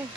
Ay.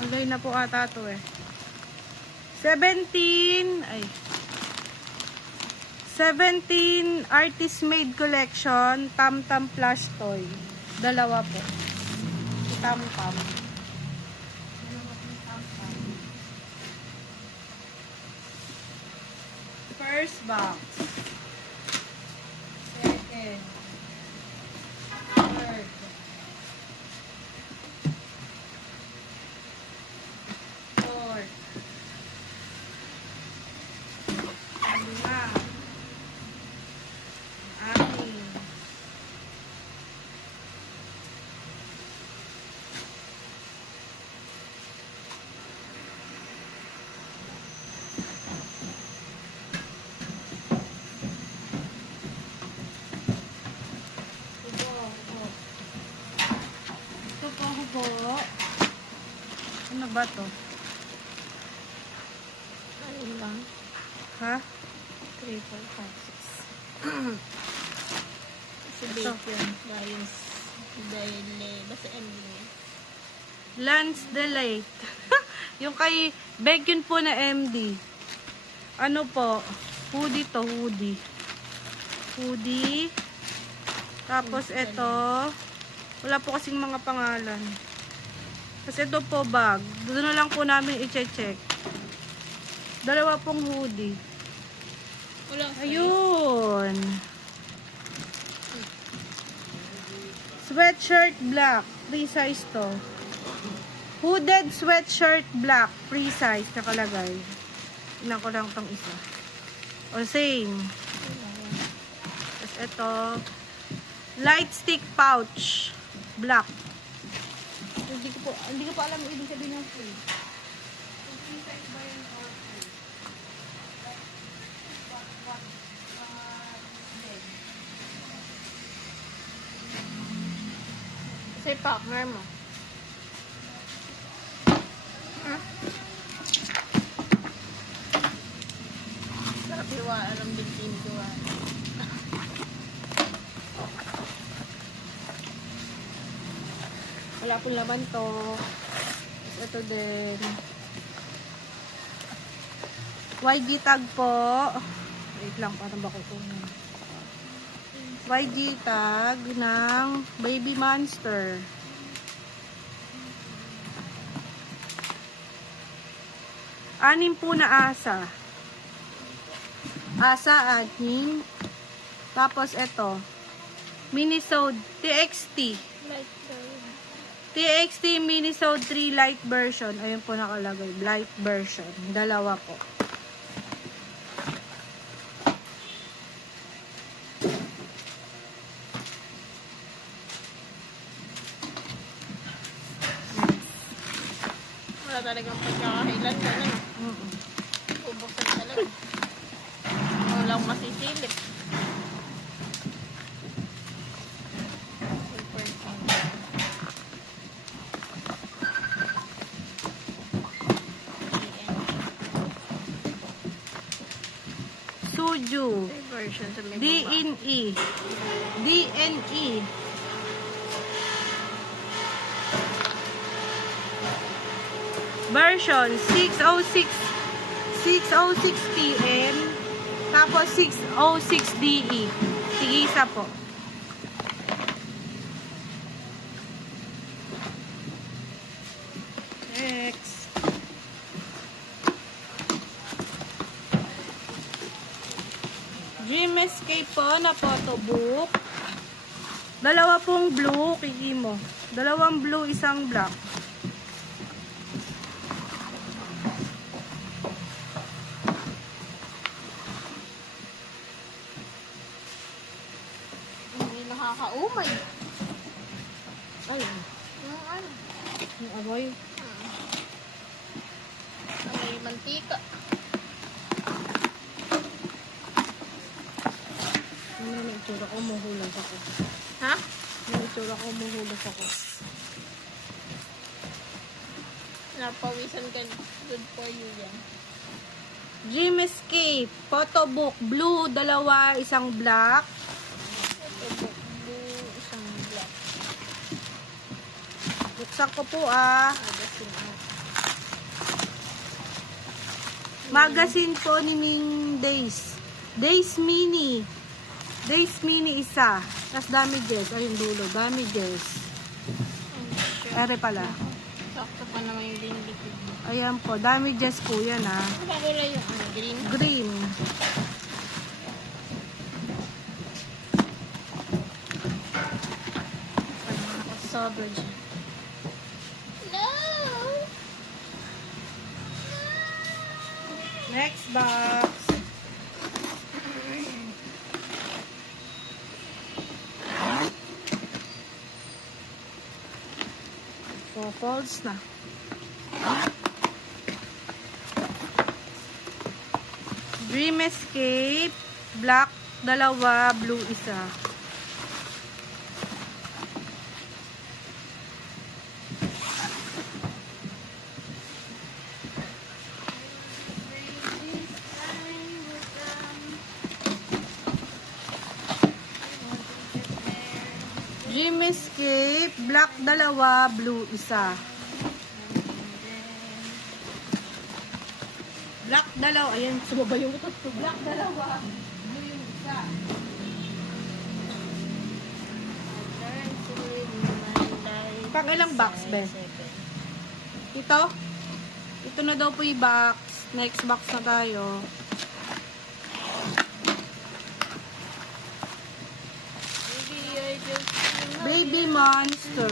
Online na po ata to eh. 17 Artist Made Collection Tam Tam Plush Toy. Dalawa po. Tam Tam. First box. Second. Third. Fourth. Lima. Anim. Hubo. Ano ba to? Ano lang? Ha? 3, 4, 5, 6. Kasi bacon. Dahil basta MD. Lance Delate. Yung kay Bacon po na MD. Ano po? Hoodie to, hoodie. Hoodie. Tapos ito. Wala po kasing mga pangalan. Kasi ito po bag. Doon na lang po namin i-check. Dalawa pong hoodie. Wala. Ayun. Sweatshirt black. Free size to. Hooded sweatshirt black. Free size. Nakalagay. Tingnan ko lang tong isa. O same. Tapos ito. Light stick pouch. Black. Hindi ko po alam ibig sabihin ng free. Free size ba yun or free? Kasi partner mo. Sarap iwaan ng bintin ko. Wala pong laman to. Tapos ito din. YG tag po. Wait lang, parang ba ko kunin. YG tag ng Baby Monster. Anim po na asa. Asa, anim. Tapos ito. Minisode TXT. Like TXT Minisode 3 light version. Ayun po nakalagay. Light version. Dalawa po. wala talagang pagkakailan ka na. Ubuksan talaga. Walang masisilip. Suju. Version sa may DNE. DNE. Version 606 PM. Tapos 606 DE. Tigisa po. Next. Dream Escape po na photobook. Dalawa pong blue, kiki mo. Dalawang blue, isang black. Hindi nakakaumay. Ay, Yung ano? yung amoy. May mantika. Ano yung itsura ko, umuhulas ako. Ha? Yung itsura ko, umuhulas ako. Napawisan ka. Good for you yan. Dream Escape, photo book, blue, dalawa, isang black. Ito, blue, isang black. Buksan ko po ah. Agasin mo. Magazine po ni Ming Days. Days Mini. Days Mini isa. Tapos damages. Ayun dulo. Damages. Ere pala. Sakto pa naman yung liquid. Ayan po. Damages po yan ah. Ano ba kulay yung ano? Green? Green. Sobra dyan. No! Next box. So, false na. Dream Escape, black, dalawa, blue, isa. Dream Escape, black, dalawa, blue, isa. Black, dalawa. Ayan, sumaba yung utot ko. Black, dalawa. Blue yung isa. Pang ilang box, Ben? Ito? Ito na daw po yung box. Next box na tayo. Baby Monster.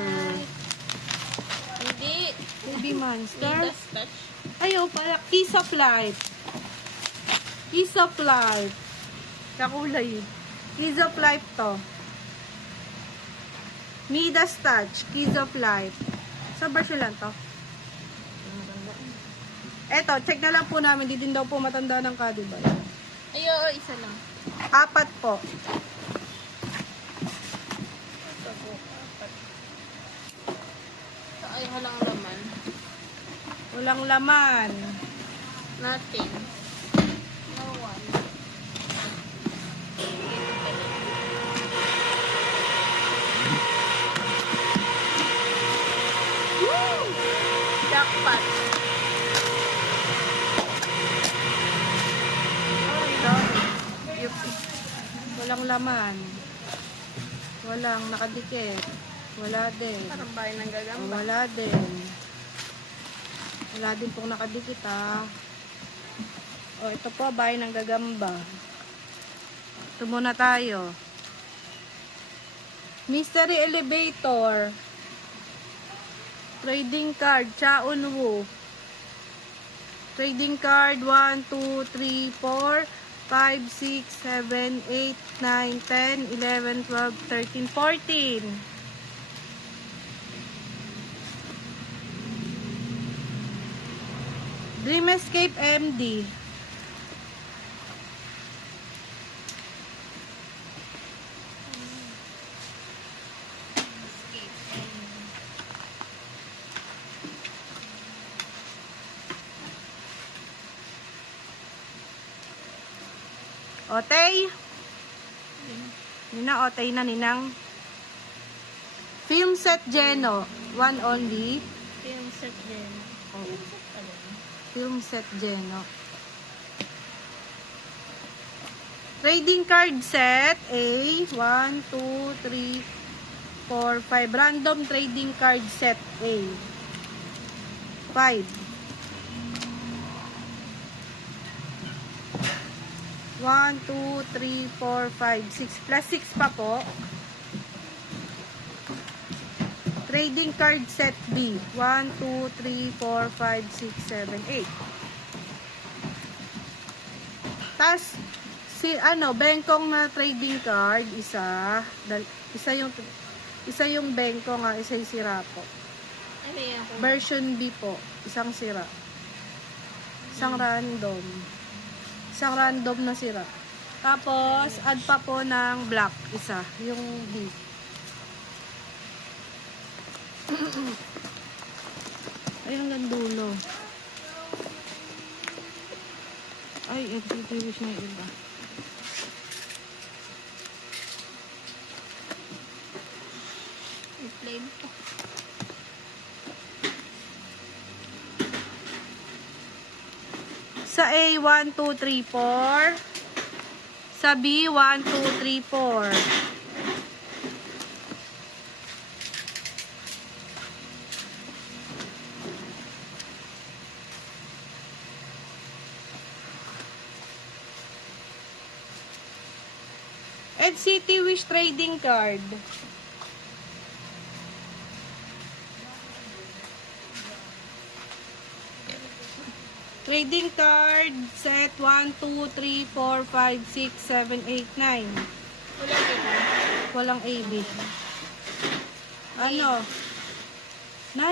Hindi. Baby Monster. Midas touch. Ayaw pala. Kiss of Life. Kiss of Life. Kakulay. Kiss of Life to. Midas Touch. Kiss of Life. Sa ba siya lang to? Eto, check na lang po namin. Di din daw po matanda ng kadibay. Ay, oo, isa lang. 4 po. Ito po, 4. So, ay, walang laman. Walang laman. Nothing. No one. Woo! Jackpot. Walang laman. Walang nakadikit. Wala din. Parang bahay ng gagamba. Wala din. Wala din pong nakadikit ha. O ito po, bahay ng gagamba. Ito muna tayo. Mystery Elevator. Trading card, Chaon Wu. Trading card, 1, 2, 3, 4, 5, 6, 7, 8, 9, 10, 11, 12, 13, 14. Dream Escape MD. Otay. Nina, otay na ninang. Film set Geno. One only. Film set din. Oh. Film set pa din. Film set Geno. Trading card set A. 1, 2, 3, 4, 5. Random trading card set A. 5. 1, 2, 3, 4, 5, 6. Plus 6 pa po. Trading card set B. 1, 2, 3, 4, 5, 6, 7, 8. Tas, bengkong na trading card, isa yung bengkong nga, isa yung sira po. Ano yan? Version B po, isang sira. Isang random. Isang random na sira. Tapos, add pa po ng black, isa, yung B. Ay, hanggang dulo. Ay, wish na yung iba. I-play mo po. Sa A, 1, 2, 3, 4. Sa B, 1, 2, 3, 4. At City Wish trading card. Trading card set 1, 2, 3, 4, 5, 6, 7, 8, 9. Walang AB. Ano? 9.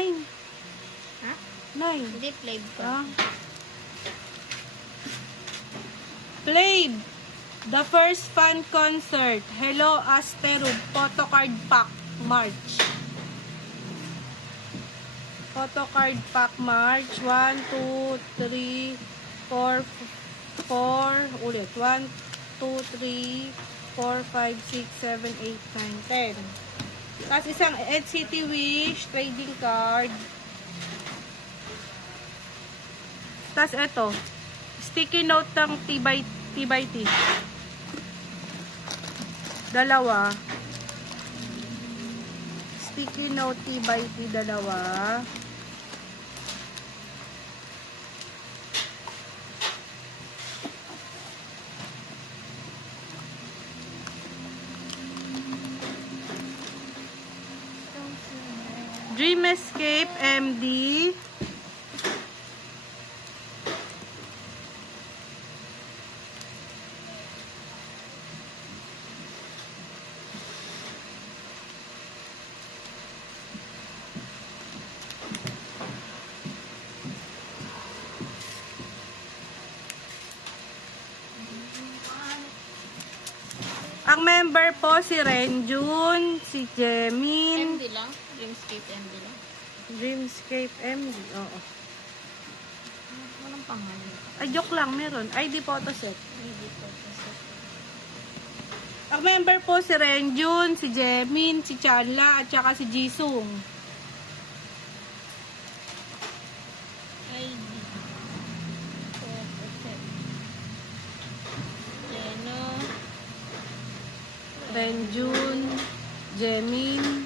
Ha? 9. Hindi, play po. Ah. Played. The first fan concert. Hello, Asterub. Photocard pack. March. Photocard pack March. 1, 2, 3, 4, 4. Ulit. 1, 2, 3, 4, 5, 6, 7, 8, 9, 10. Tapos isang Ed City Wish trading card. Tapos ito. Sticky note ng T by T. Dalawa. Sticky note T by T, dalawa. Dream Escape MD. Ang member po si Renjun, si Jemin. MD lang? Dreamscape MD lang? Dreamscape MD, oo. Walang pangalan. Ay, joke lang, meron. ID photo set. ID po. Ang member po si Renjun, si Jemin, si Chanla, at saka si Jisung. ID. Photoset. Jeno. Renjun, Jemin,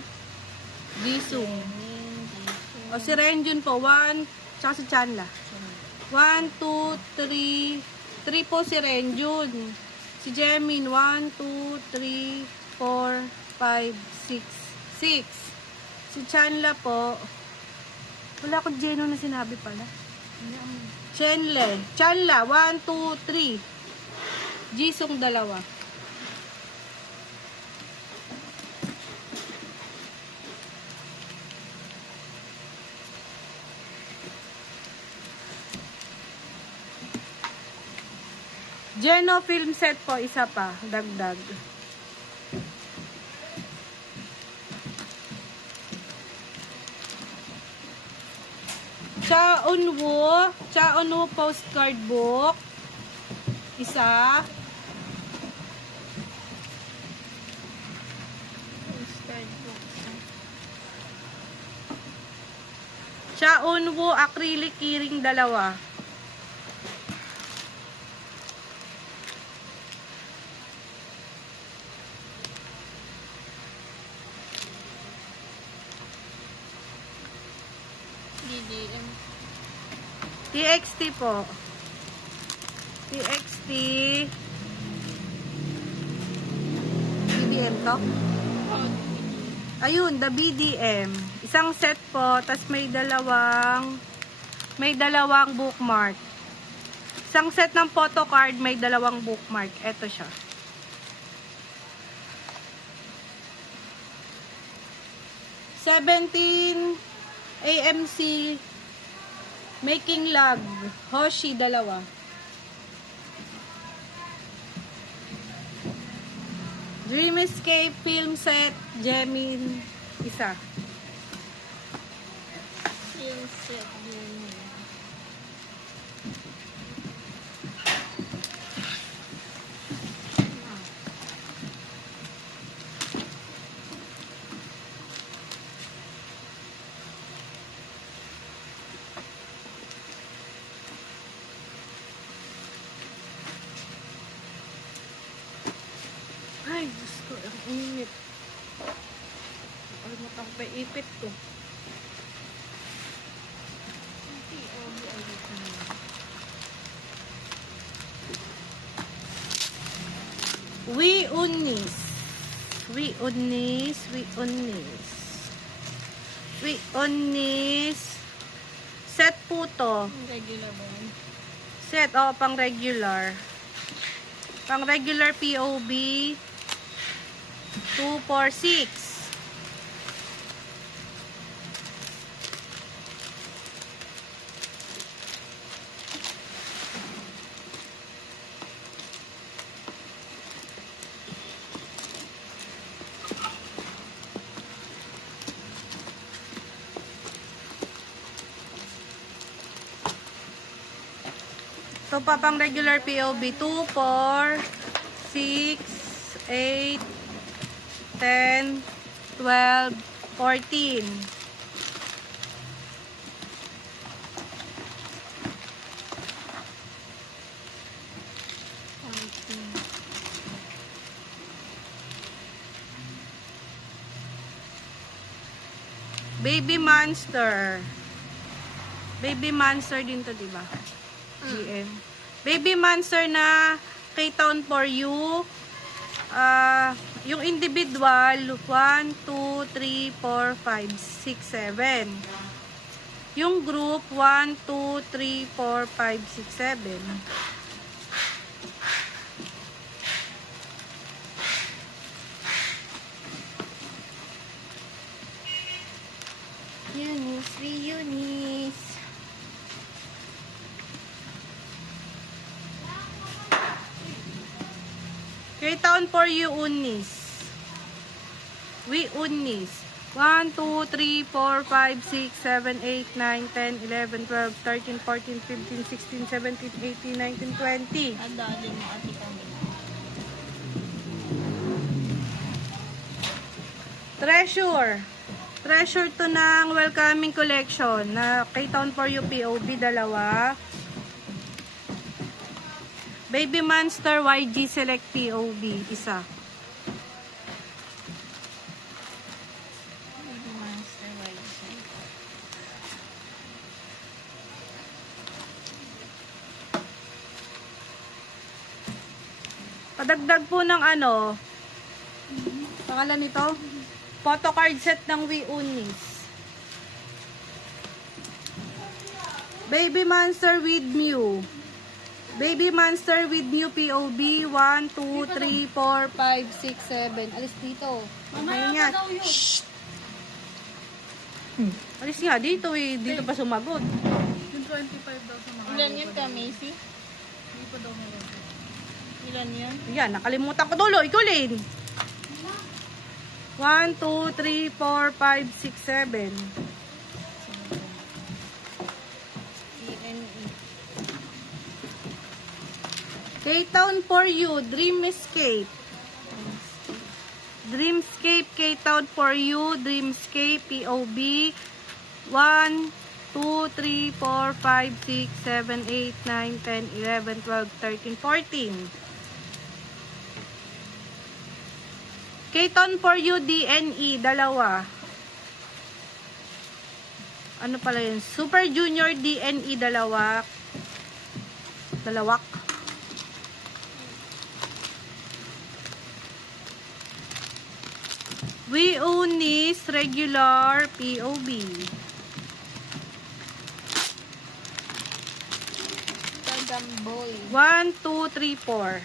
Jisung. O si Renjun po, 1, tsaka si Chanla. 1, 2, 3. 3 po si Renjun. Si Jemin, 1, 2, 3, 4, 5, 6, 6. Si Chanla po, wala akong Jeno na sinabi pala. Chanla, 1, 2, 3. Jisung, 2. Geno film set po, isa pa, dagdag. Chaunwo postcard book, isa. Chaunwo acrylic keyring, 2. DDM. TXT po. TXT. DDM to? Oh, Ayun, the BDM. Isang set po, tas may dalawang bookmark. Isang set ng photo card, may dalawang bookmark. Ito siya. AMC Making Log Hoshi, dalawa. Dream Escape Film Set Gemin, isa. Film set din. Ay, Diyos ko, ang init. Alimutan ko pa yung ipit ko. Unis. Set po to. Regular ba yan? Set, pang regular. Pang regular POB 246. So, pang regular POB 2, 4, 6, 8, 10, 12, 14. Baby Monster. Baby Monster din to, diba? GM. Baby Monster na K-Town for you. Yung individual, 1, 2, 3, 4, 5, 6, 7. Yung group, 1, 2, 3, 4, 5, 6, 7. Eunice. K-Town for you, Unis. Unis. 1, 2, 3, 4, 5, 6, 7, 8, 9, 10, 11, 12, 13, 14, 15, 16, 17, 18, 19, 20. Adali mo ati kami. Treasure to ng welcoming collection na K-Town for you POB, dalawa. Baby Monster YG Select POB, isa. Baby Monster YG. Padagdag po ng ano, pangalan nito? Photo card set ng Unis. Baby Monster with Mew. Baby Monster with Mew POB 1, 2, 3, 4, 5, 6, 7. Alis dito. Ayun yan. Shh! Alis nga dito eh. Dito pa sumagot. Yung 25 daw sa mga Ilan yun ka, Macy? Hindi pa daw meron. Ilan yun? Yan, nakalimutan ko tuloy. Kulin. 1, 2, 3, 4, 5, 6, 7. ENE. K-Town for you, Dream Escape. Dreamscape, K-Town for you, Dreamscape, POB 1, 2, 3, 4, 5, 6, 7, 8, 9, 10, 11, 12, 13, 14. K-Town for you, DNE, dalawa. Ano pala yun? Super Junior DNE, dalawa. Dalawak. We Unis regular POB. Tagamboy. 1, 2, 3, 4.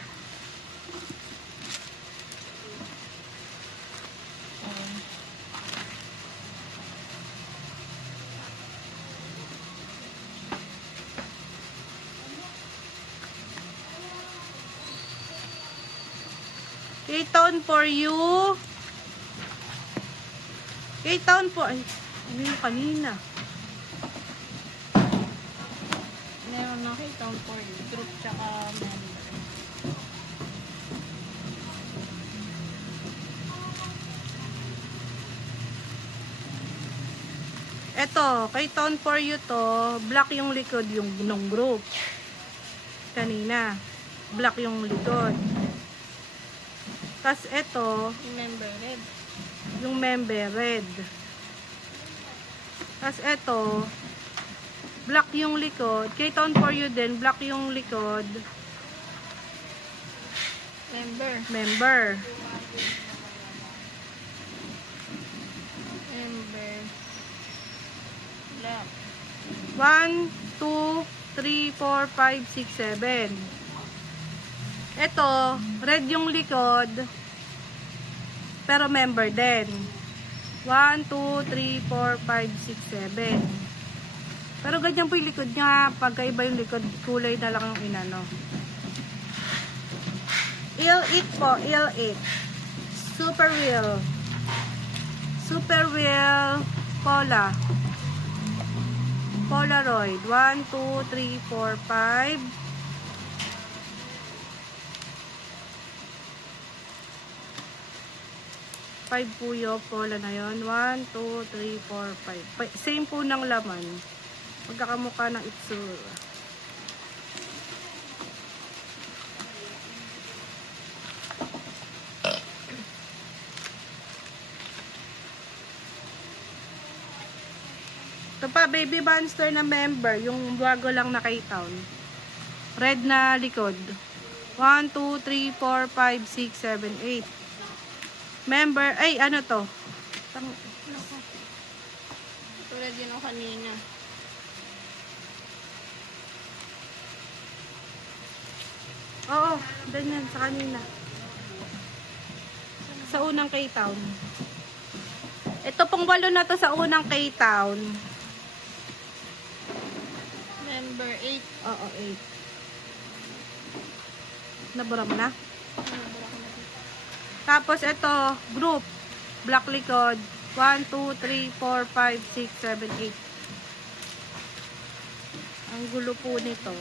K-Town for you. K-Town po. Ay, ano yung kanina? Meron na kay Town for you. Group tsaka member. Eto, K-Town for you to. Black yung likod yung nung group. Kanina. Black yung likod. Tapos eto, Yung member red. yung member red. Tapos eto, black yung likod. K-Town for you din, black yung likod. Member. Member. Member. Black. 1, 2, 3, 4, 5, 6, 7. Ito, red yung likod, pero member din. 1, 2, 3, 4, 5, 6, 7. Pero ganyan po yung likod niya. Pagkaiba yung likod, kulay na lang ang inano. Il-It po, Il-It. Super Wheel. Super Wheel Pola. Polaroid. 1, 2, 3, 4, 5. 5 po yung Pola na yun. 1, 2, 3, 4, 5. Same po ng laman. Magkakamukha ng itsura. Ito pa, Baby Monster na member. Yung bago lang na K-Town. Red na likod. 1, 2, 3, 4, 5, 6, 7, 8. Member, ay ano to? Tulad yun o kanina. Oo, ganyan sa kanina. Sa unang K-Town. Ito pong walo na to sa unang K-Town. Member 8. Oo, 8. Nabura mo na? Tapos ito, group. Black likod. 1, 2, 3, 4, 5, 6, 7, 8. Ang gulo po nito.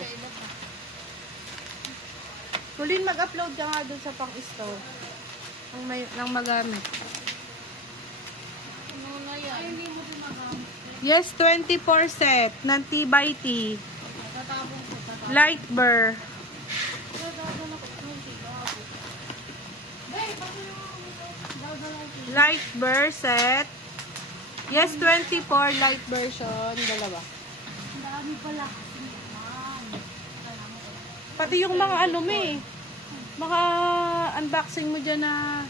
Kulin mag-upload ka nga dun sa pang-store. Nang magamit. Ano na yan? Hindi mo din magamit. Yes, 24 set ng T by T. Tatapon ko. Light burr. Dadala ko. Dadala ko. Light burr set. Yes, 24 light version. Dalawa. Ang dami pala kasi naman. Pati yung mga ano mo eh. Mga unboxing mo dyan na...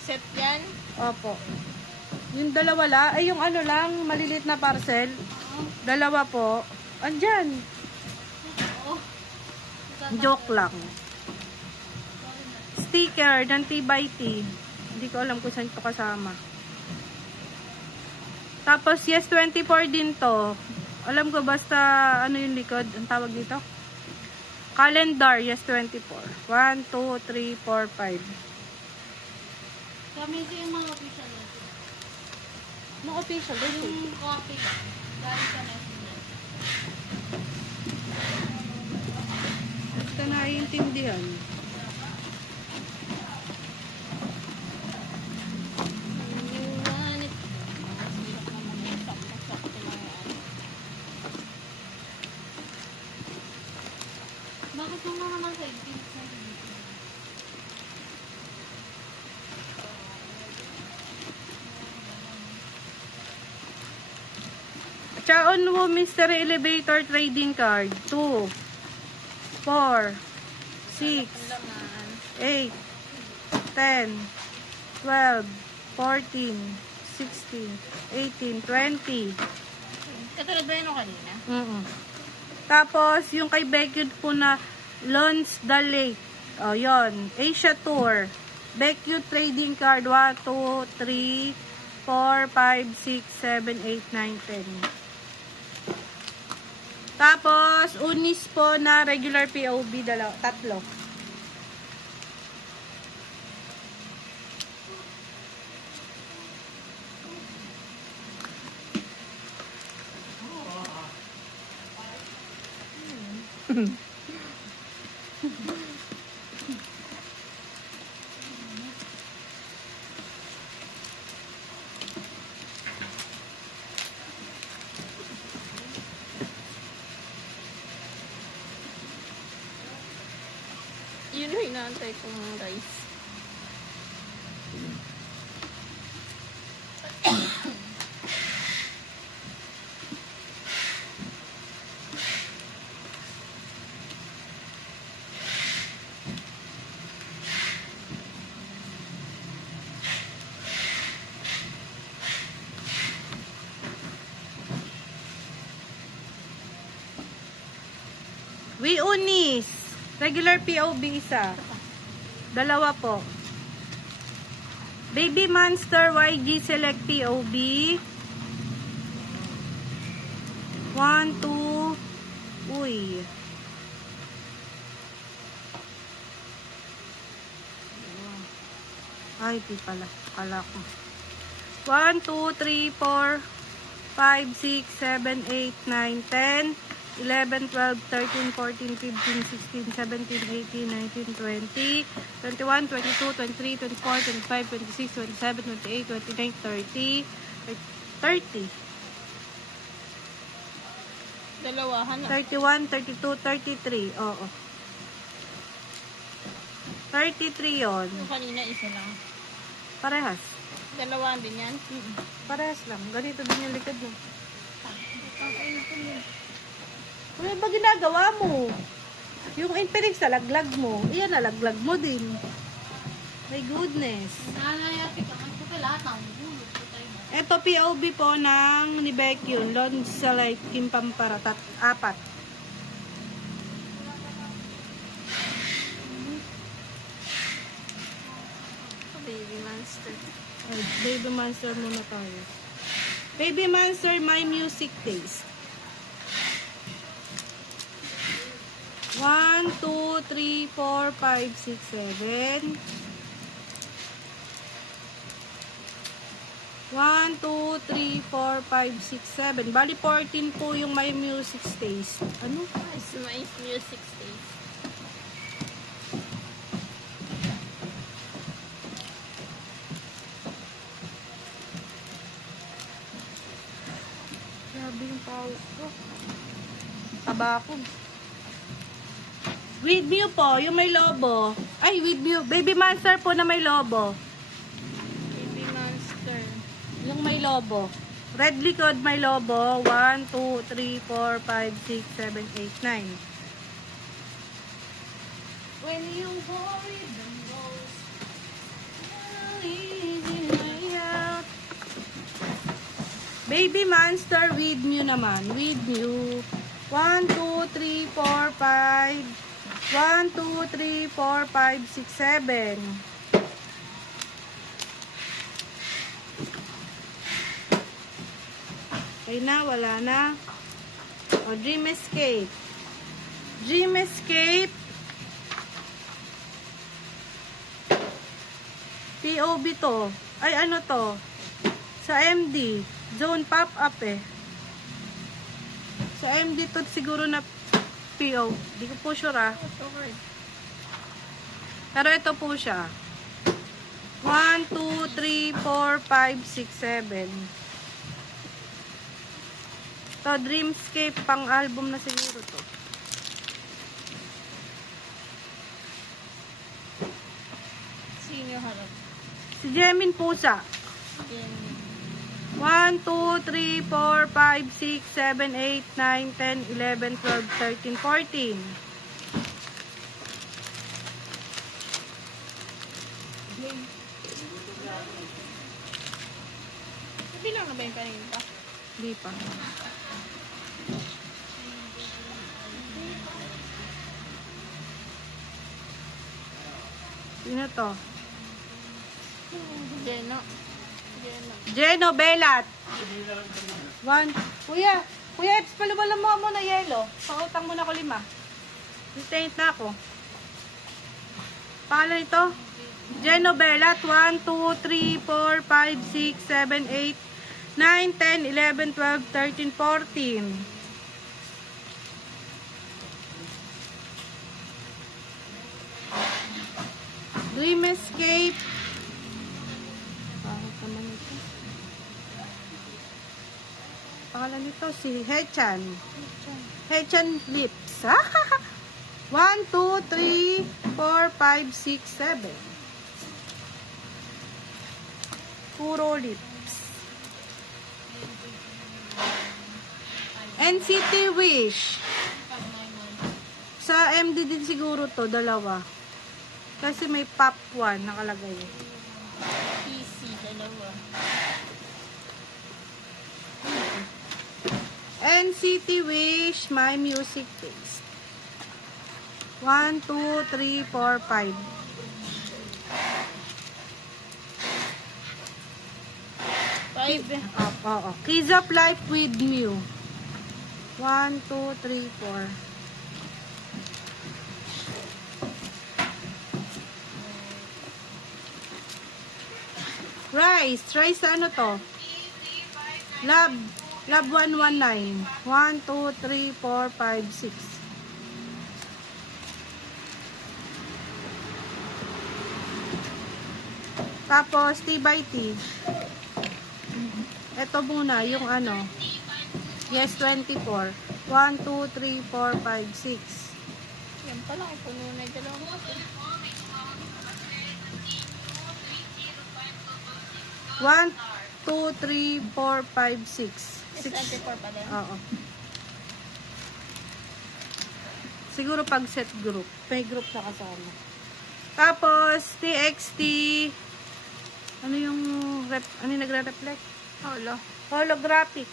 Set yan? Opo. Yung dalawa la, ay yung ano lang, malilit na parcel. Dalawa po. Andyan. Oo. Joke lang. Sticker ng T by T. Hindi ko alam kung saan ito kasama. Tapos yes, 24 din to. Alam ko basta ano yung likod. Ang tawag dito? Calendar, yes, 24. 1, 2, 3, 4, 5. Kami ito yung mga official natin. No official, Yung copy. Galing sa messenger. basta naiintindihan. You want it. Sakto lang yan. Bakit yung mga naman sa itin? Chaon mo Mystery Elevator Trading Card. 2, 4, 6, Ang laman. 8, 10, 12, 14, 16, 18, 20. Katulad ba yun nung kanina? Tapos, yung kay Becky po na Lonsdale Lake. O, yun. Asia Tour. Becky trading card. 1, 2, 3, 4, 5, 6, 7, 8, 9, 10. Tapos, unis po na regular POB. Tatlo. Yun yung inaantay kong rice. We unis. Regular POB isa. Dalawa po. Baby Monster YG Select POB. 1, 2. Uy. Ay, di pala. Kala ko. 1, 2, 3, 4, 5, 6, 7, 8, 9, 10, 11, 12, 13, 14, 15, 16, 17, 18, 19, 20, 21, 22, 23, 24, 25, 26, 27, 28, 29, 30, 30, Dalawahan na. 31, 32, 33. Oo. 33 yon. Yung kanina isa lang. Parehas. Dalawahan din yan. Parehas lang. Ganito din yung likod mo. Ano ba ginagawa mo? Yung Infinix sa laglag mo. Iyan na laglag mo din. My goodness. Nanayapit ako. Ito pa lahat ng bulot. Ito POB po ng ni Becky yun. Lon sa like Kim Pampara. 4. Baby monster. Ay, Baby Monster muna tayo. Baby Monster, My Music Taste. 1, 2, 3, 4, 5, 6, 7. 1, 2, 3, 4, 5, 6, 7. Bali 14 po yung My Music Taste. Ano? It's my music stage. Grabe yung pawis ko. Tabako. With Mew po, yung may lobo. Ay, with Mew. Baby Monster po na may lobo. Baby monster. Yung may lobo. Red likod may lobo. 1, 2, 3, 4, 5, 6, 7, 8, 9. When you worry the most, easy way out. Baby Monster with Mew naman. With Mew. 1, 2, 3, 4, 5. 1, 2, 3, 4, 5, 6, 7. Okay na, wala na. O, Dream Escape. Dream Escape. POB to. Ay, ano to? Sa MD. Zone pop-up eh. Sa MD to siguro na PO. Di ko po sure ah. Pero ito po siya. 1, 2, 3, 4, 5, 6, 7. To Dreamscape, pang album na siguro to. Sino harap? Si Jemin Pusa. Yan. 1, 2, 3, 4, 5, 6, 7, 8, 9, 10, 11, 12, 13, 14. na ba yung kanina? Di pa. Sino to? Geno. Geno. Geno Belat. One. Kuya Eps, palubalan mo na yelo. Pautang mo na ko 5. Retain na ako. Pangalan ito? Geno Belat. 1, 2, 3, 4, 5, 6, 7, 8, 9, 10, 11, 12, 13, 14. Dream Escape. Bakit naman ito? Pangalan nito si Hechan. Hechan Lips. 1, 2, 3, 4, 5, 6, 7. Puro lips. NCT Wish. Sa MD din siguro to, 2. Kasi may pop 1 nakalagay. PC, 2. NCT Wish, My Music Taste. 1, 2, 3, 4, 5. 5. Oo. Kids of Life with Mew. 1, 2, 3, 4. Rice ano to? Love 119. 1, 2, 3, 4, 5, 6. Tapos T by T. Ito muna yung ano. Yes 24. 1, 2, 3, 4, 5, 6. Yan pala, puno na yung 1, 2, 3, 4, 5, 6. 6. 24 pa din. Oo. Siguro pag set group. May group na kasama. Tapos, TXT. Ano yung ano yung nagre-reflect? Holographic.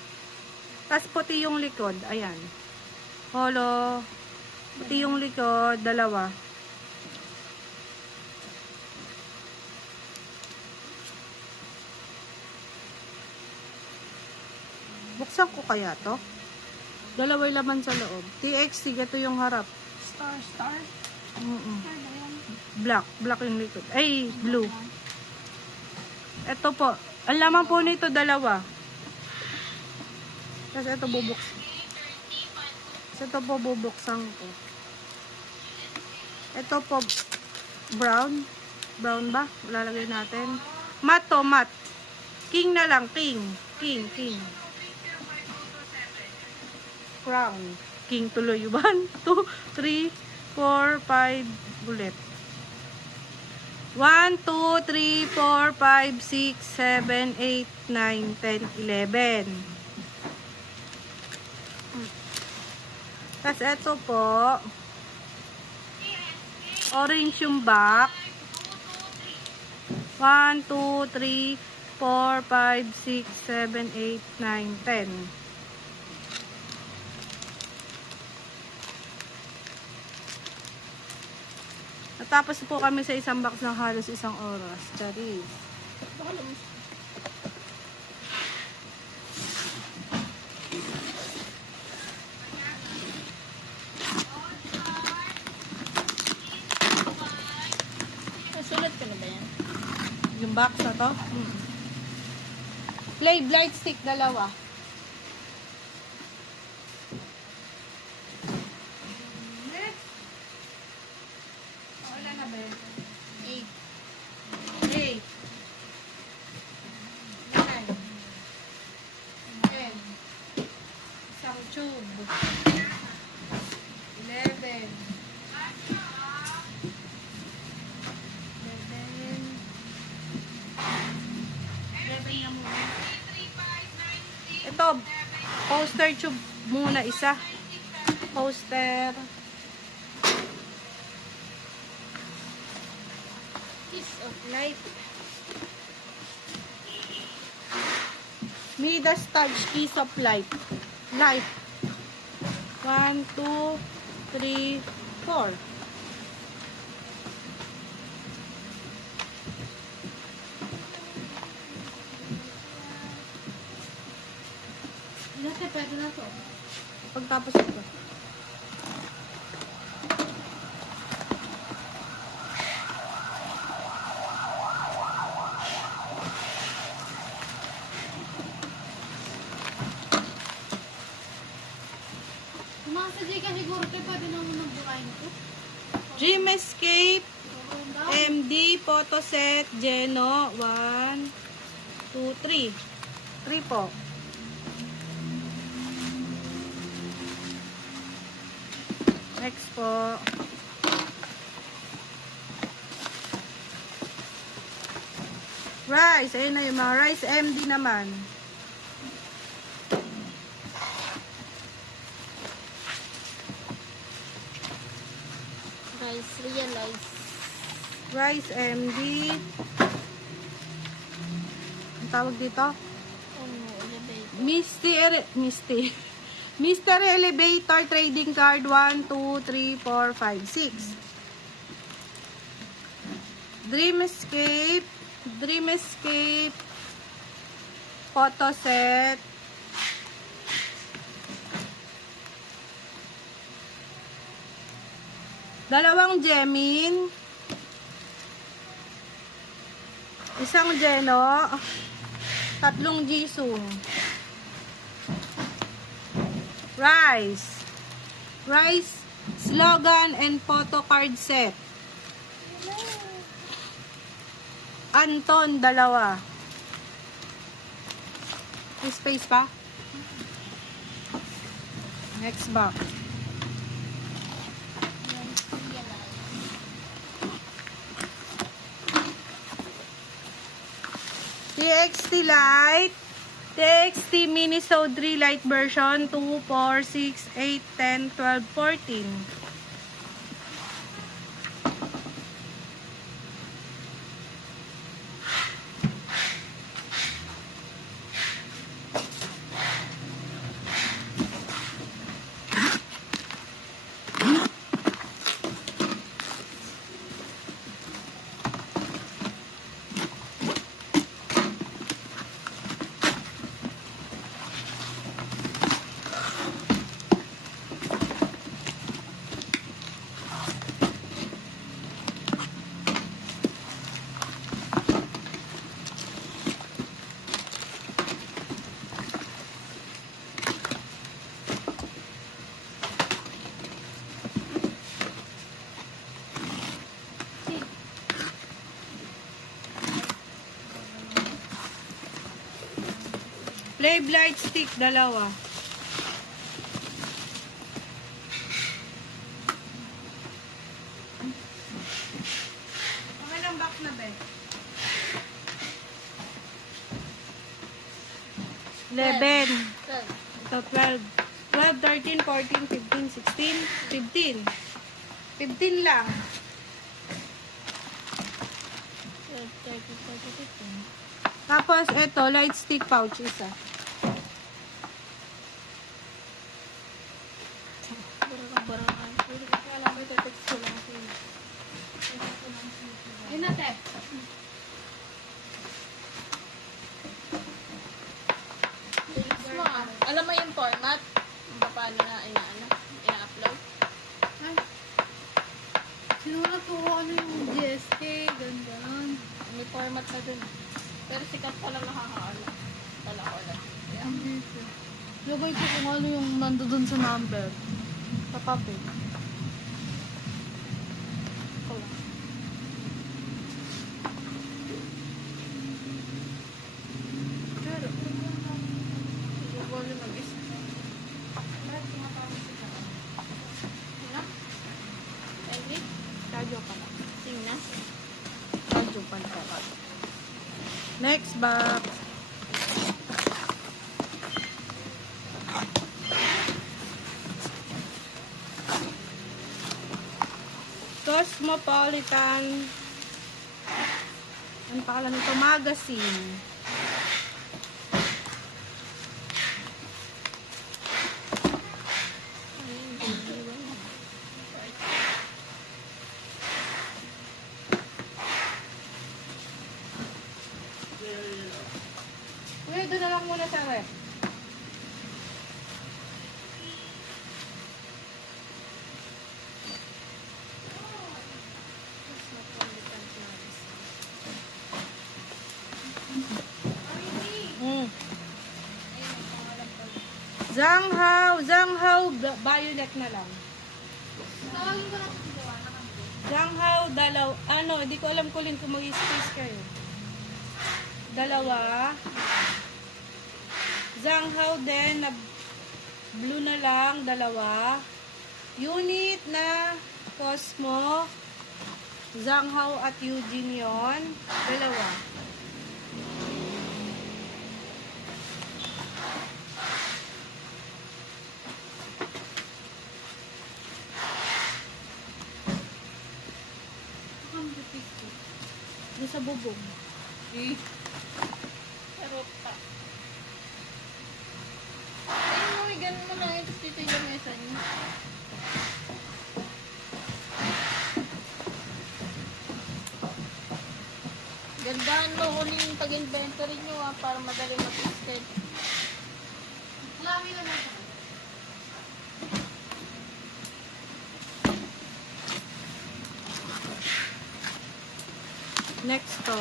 Tapos puti yung likod. Ayan. Puti yung likod. 2. Buksan ko kaya to? 2 yung laman sa loob. TXT, ito yung harap. Star. Star ba yan? Black yung likod. Ay, blue. Ito po. Ang laman po nito 2. Tapos ito bubuksan. Ito po bubuksan ko. Ito po brown. Brown ba? Lalagay natin. Matte to, matte. King na lang. King. Crown. King tuloy. 1, 2, 3, 4, 5 ulit. 1, 2, 3, 4, 5, 6, 7, 8, 9, 10, 11. Tapos ito po, orange yung back. 1, 2, 3, 4, 5, 6, 7, 8, 9, 10. Natapos po kami sa isang box ng halos 1 oras. Charis. Nasulat ko na ba yan? Yung box na to? Play light stick 2. Next. Wala na ba yun? 8. 9. 10. Isang tube. 11. 11 na muna. Ito, poster tube muna isa. Poster. Piece of light. Midas Touch Piece of Light. Light. 1, 2, 3, 4. Ilate, pwede na to. Pagtapos ito. Kung mga sa Gcash siguro to, pwede na mo nagbukain ito. Dream Escape. Sobrang daw. MD Photo Set Geno 1, 2, 3. 3 po. Next po. Rice. Ayun na yung mga rice. MD naman. Guys, realize. Rice MD. Ang tawag dito? Misty. Mystery Elevator Trading Card 1, 2, 3, 4, 5, 6. Dream Escape Photo Set. Dalawang Gemin. Isang Geno. Tatlong Jisung. Rice slogan and photo card set. Anton, dalawa. May space pa? Next box. TXT Lite. TXT Miniso 3 Lite version 2, 4, 6, 8, 10, 12, 14. Flame light stick, dalawa. Pangalang box na ba? 11. Ito 12. 12, 13, 14, 15, 16, 15. 15 lang. 30, 40, 50. Tapos ito, light stick pouch isa. Barang-barang. Kaya lang may text ko lang siya. Ayun na, Tep. Alam mo yung format? Paano na ina-upload? Ay. Sinura to ko ano yung GSK, ganyan. May format na dun. Pero sikat pala nakakaano. Pala ko lang. Ang dito. Lagay ko kung ano yung nandoon sa number. Sa papel. Ito lang. Pero, Yung volume mag-isa. Sino? Ellie? Radyo pa lang. Tingnan. Radyo pa lang. Next box. Cosmopolitan. Ano pangalan nito? Magazine. Dito na lang muna sa rep. Mm. Zhanghao, violet na lang. Tawagin ko lang si Joanna. Zhanghao, di ko alam ko kung mag-space kayo. Dalawa. Zhanghao din, na blue na lang, dalawa. Unit na Cosmo. Zhanghao at Eugene yon, dalawa. Doon sa bubong. Sarap pa. Ayun mo, ganun mo lang ito dito yung mesa niyo. Gandaan mo huling pag-inventory nyo para madali mag-extend. Lami na lang. Next to.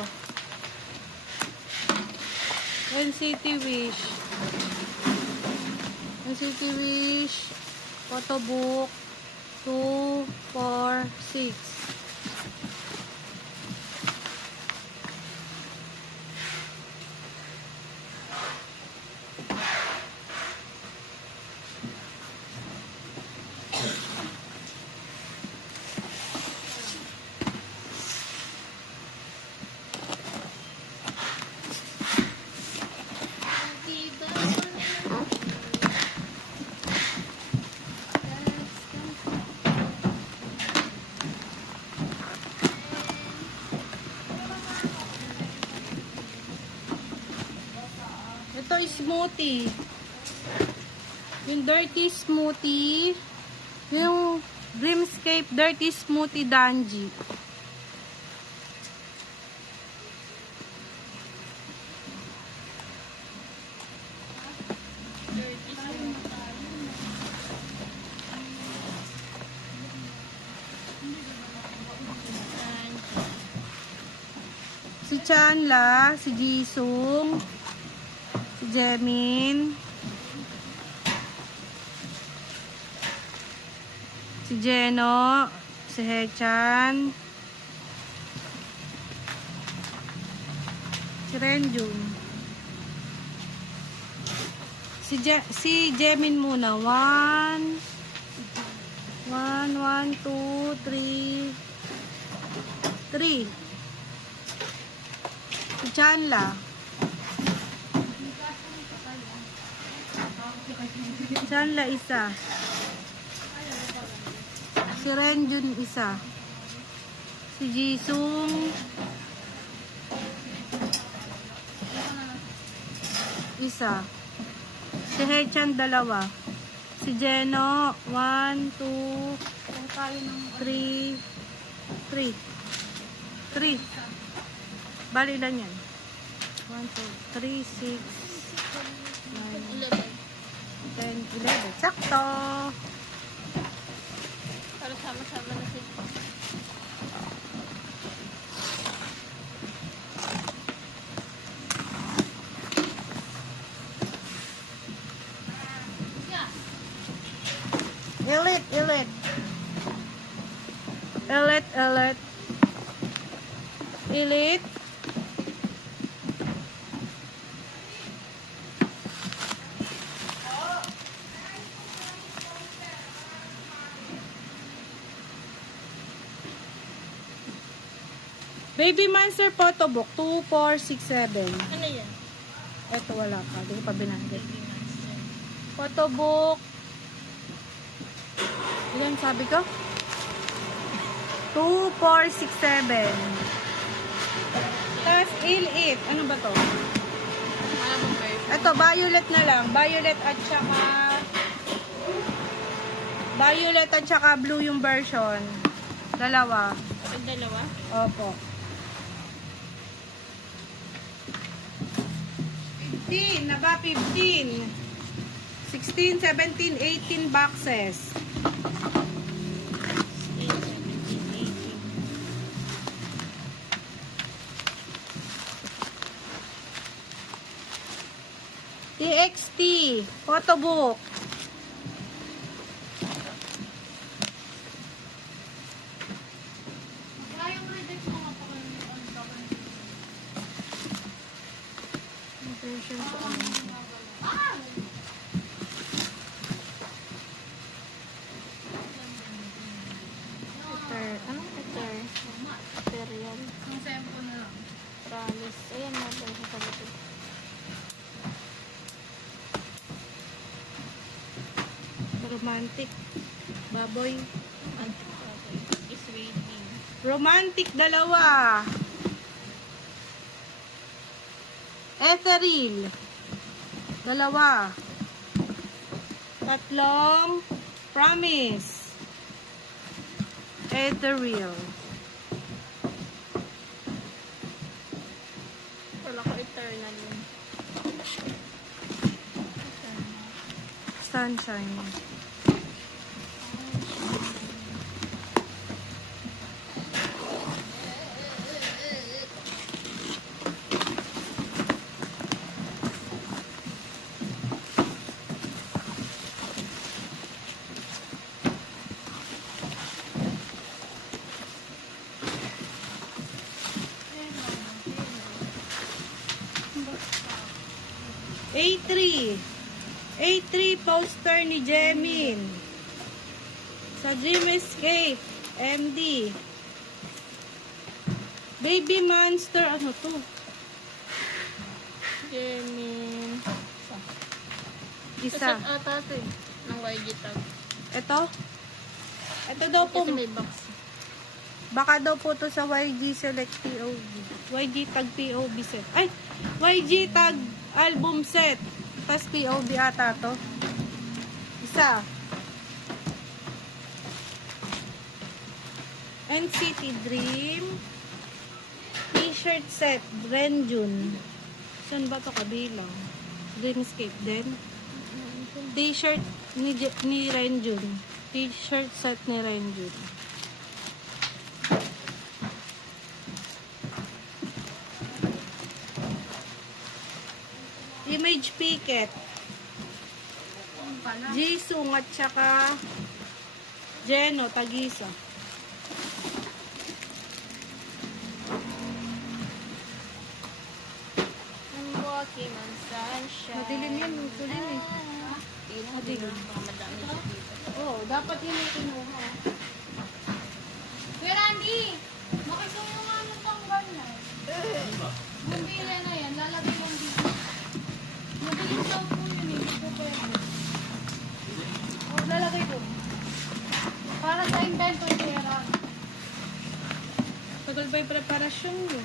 NCT Wish. NCT Wish. Photo book. 2, 4, 6. Ito is smoothie. Yung dirty smoothie. Yung Dreamscape dirty smoothie Danji. Si Chanla, si Jisung, si Jemin, si Jeno, si Hechan, si Renjun, si Jemin muna. 1, 2, 3. 3. Si Chanla. Chanla isa. Si Renjun isa. Si Jisung isa. Si Hechan dalawa. Si Jeno 1, 2, 3. 3. Bali lang yan. 1, 2, 3, 6, 9, 10, 11. Sakto! Para sama-sama na sila. Elite. Baby Monster Photo Book 2, 4, 6, 7. Ano yan? Ito wala pa. Hindi ko pa binanggit. Baby monster. Photo book. Ilan sabi ko? 2, 4, 6, 7. Tapos Elite. Ano ba to? Wala bang version? Ito, violet na lang. Violet at saka blue yung version. Dalawa. Ang dalawa? Opo. 15 na ba? 15. 16, 17, 18 boxes. 18, 18. TXT, photobook. Kaya yung reject mo nga pa kayo yung on-cover. Version sa ano. Ah! Iter. Anong iter? Material. Ang sempo na lang. Tralis. Ayan na tayo sa likod. Romantic. Baboy. Is waiting. Romantic dalawa. Ethereal. Dalawa. Tatlong promise. Ethereal. Wala ko eternal yun. Sunshine. A3. A3 poster ni Jemin. Sa Dream Escape. MD. Baby Monster. Ano to? Jemin. Isa. Isa. Ata ito eh. Ng YG tag. Ito? Ito daw po. Kasi may box. Baka daw po to sa YG Select POV. YG Tag POV set. Ay! YG Tag album set. Tapos POV ata to. Isa. NCT Dream. T-shirt set. Renjun. Saan ba to kabilang? Dreamscape din. T-shirt ni Renjun. T-shirt set ni Renjun. Image Picket. Jisung at saka Jeno Tagisa. I'm walking on sunshine. Madilim yan, usulin eh. Madilim. Madami siya dito. Oo, dapat yun yung kinuha. Kuya Randy! Makisuyo nga ng tanggal na. Bumila na yan. Lalagay lang dito. Mabilis daw po yun eh. Hindi po pwede. O, lalagay doon. Para sa inventory Kuya Randy. Tagal ba yung preparasyon mo?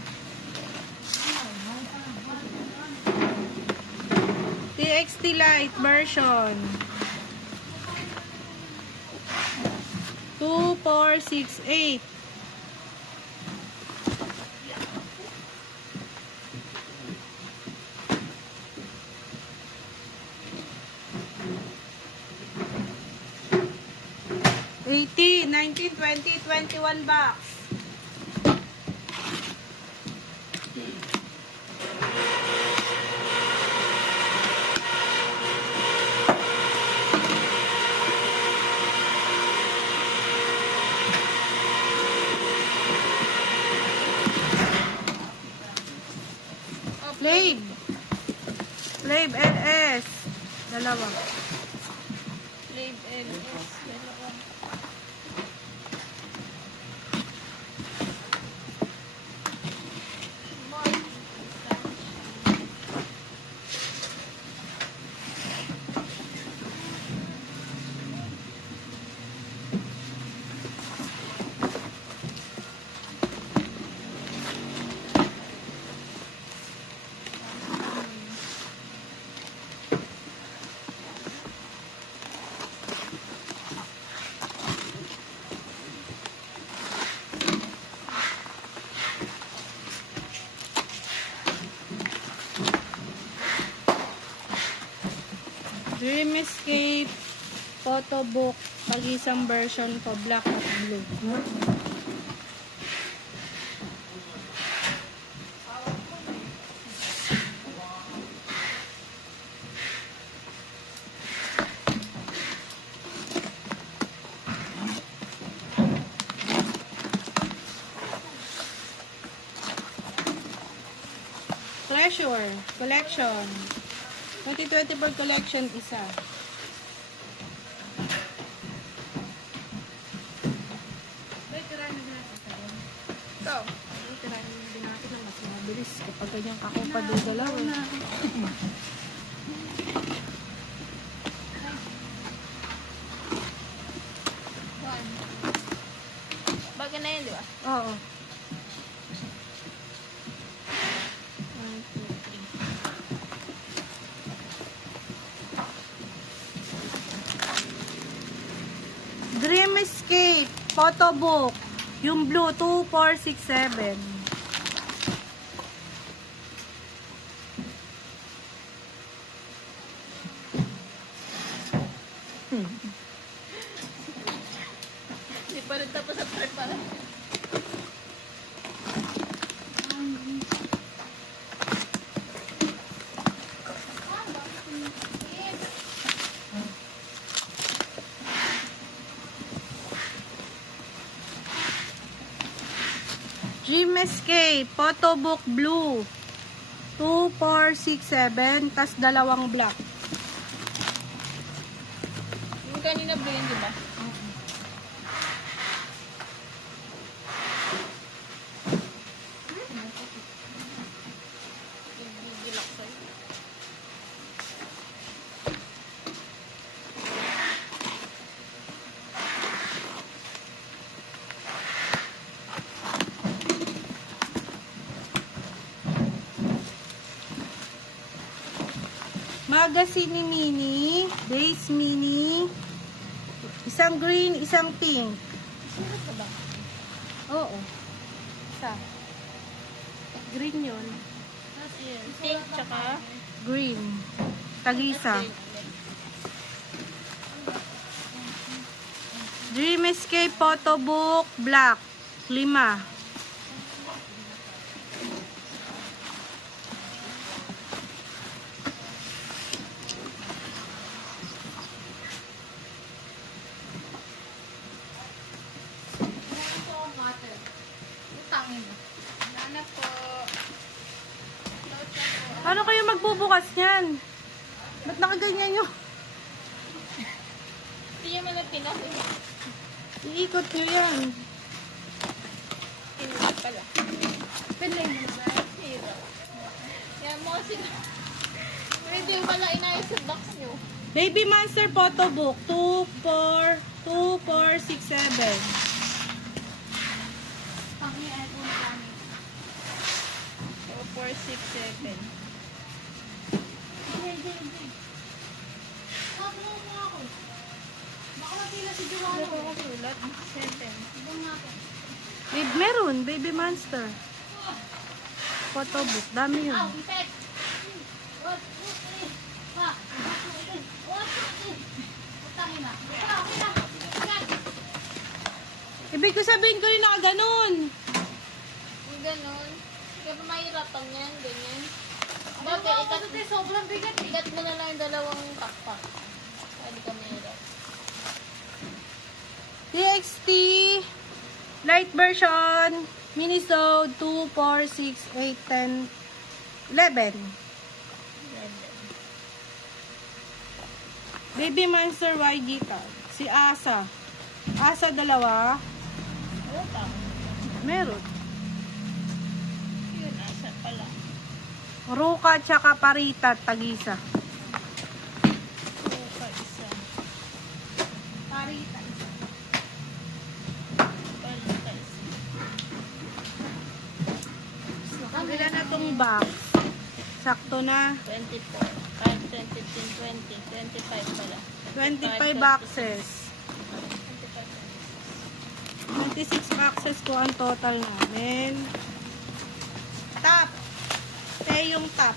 TXT Lite version. 2468. $18, $19, $20, $21. Flave. Flave LS. Dalawa. Flave LS. Dalawa. Dream Escape photo book. Pag-isang version ko, black at blue. Pleasure Collection. 2024 collection isa. Ikaw. Tirahin din natin na mas mabilis kapag ganyan kako pa doon dalawa. One. Bagay na yun, di ba? Oo. 1, 2, 3. Dream Escape photo book. Yung blue 2467. Hindi pa rin tapos sa prepara. Dream Escape photo book blue 2467 tas dalawang black. Yung kanina blue yun, di ba? Gigilak sa'yo. Magazine ni Mini, Days Mini. Isang green, isang pink. Sino ka ba? Oo. Isa. Green yun. Tapos yun. Pink tsaka Green. Tagisa. Dream Escape photo book black 5. utangin mo. Nana po. Locha po. Paano kayo magbubukas niyan? Ba't nakaganyan yung Hindi niya man pinas. iikot nyo yan? Pinas pala. Pinlay mo ba? Hirap. Yan mo sila. Hindi wala inayos sa box nyo. Baby Monster photo book 2467. Pang-i iPhone kami. 4, 6, 7. Hindi. Tapos mo ako. Baka matila si Joanna. Ano ko sulat? 7. Ibang natin. Meron, Baby Monster. Photo book, dami yun. Ow, ipek! What? Ma! What? Utangin na. Okay na. Ibig ko sabihin ko rin na ganun. Yung ganun. Kaya pa mahirapan yan, ganyan. Ano Bakit? ba ako dito? Sobrang bigat eh. Ikat mo na lang yung dalawang pakpak. Hindi ka mahirap. TXT light version Minisode 2, 4, 6, 8, 10, 11. Baby Monster YG tag. Si Asa. Asa dalawa. Oo, tama. Meron. Yun, asa pala. Ruka tsaka Parita tagisa. Oo, pa isa. Parita. Palita isa. Ilan na tong box? Sakto na. 24. 5, 10, 15, 20. 25 pala. 25 boxes. 25. 26 boxes ko ang total namin. Top. Yung top.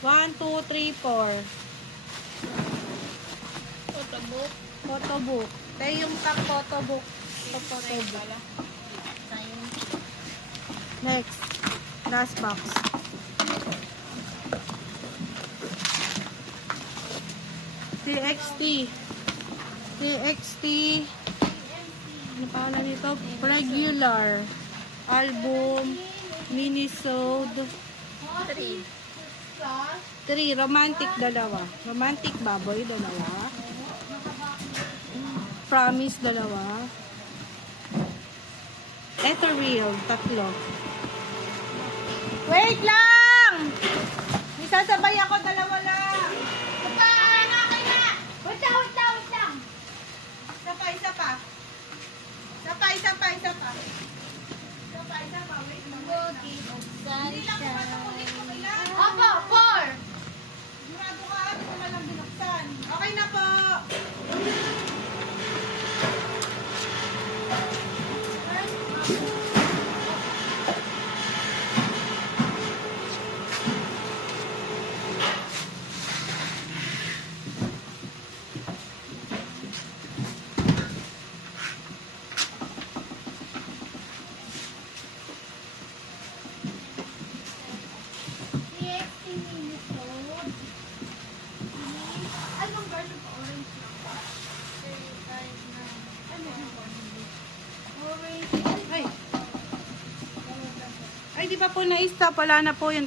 1, 2, 3, 4. Photobook. Photobook. Tayo yung tag photobook. Sa photobook. Pala. Science. Next. Last box. TXT. TXT. Ano pangalan nito? Regular. Album. Minisode. 3. 3. Romantic, dalawa. Romantic baboy, dalawa. Promise, dalawa. Ethereal, 3. Wait lang! May sasabay ako, dalawa lang. Wait lang. Isa pa. Isa pa. Wait lang. Hindi lang ako matukulit ko kailangan. Opo, 4. Sigurado ka, hindi ko na lang binuksan. Okay na po. TXT Minisode. Anong version po? Orange lang. Orange. Ay. Ay, di ba po na-stop? Wala na po yun.